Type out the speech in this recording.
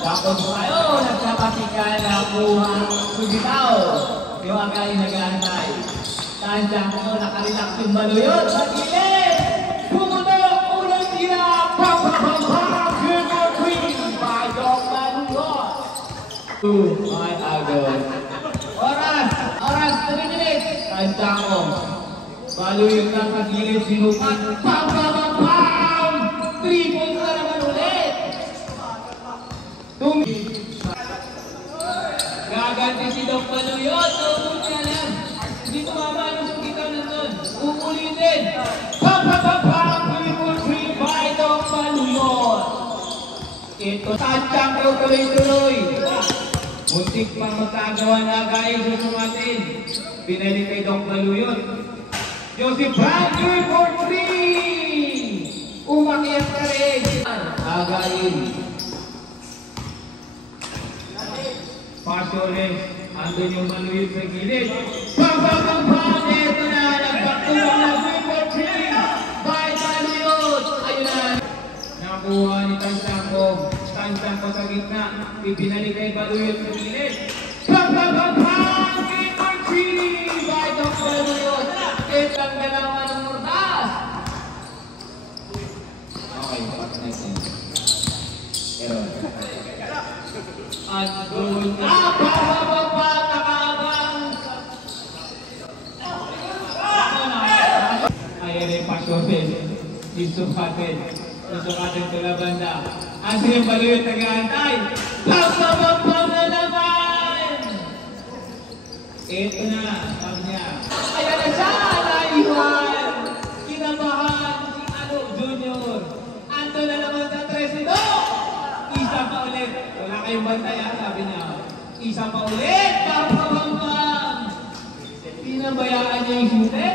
Tapos tayo, nagkapatikan na buhang sumitaw. Yung akali nag-aantay. Tansya ko, nakarelax yung baluyot sa gilid. Pumutok, unang tira. Pam-pam-pam-pam! Gilmore Queen by Doc Baluyot. Mga agad. Oras, 3 minutes. Tansya ko. Baluyot na sa gilid, sinukat. Pam-pam-pam-pam! 3 points na naman ulit. Gaganti si Doc Baluyot. Ubus niya lang. Hindi tumama yung sugitan na doon. Uulitin. Pam-pam-pam-pam! Gilmore Queen by Doc Baluyot. Ito, tansya ko tuloy-tuloy. Muntik pang magkagawa na guys, susumatin. Pinali kay Doc Baluyot. Joseph Bradley for 3! Umakyat ka rin. Agayin. Pasyores. Andun yung Baluyot sa gilid. Pam-pam-pam-pam! Ito na. Nagpaktulang na for 3 by Baluyot. Ayun na. Nakuha ni Tansangko. Tansangko sa gitna. Ipinali kay Baluyot sa gilid. Pam-pam-pam-pam! Game for 3 by Doc Baluyot. Ito ang galawan ng Murtas. Okay, what's next one? Pero at doon na pababa nakabang. Ayan ay Pasyores. Isukatin sa labanda. Asa yung Baluyot nag-aantay. Pam-pam-pam na naman! Ito na, sabi niya. Ayan na siya! Naiwan! Kinabahan si Junior. Ando na naman sa 13. Isa pa ulit. Wala kayong bantaya, sabi niya. Isa pa ulit! Pam-pam-pam! Pinabayaan niya yung shooter.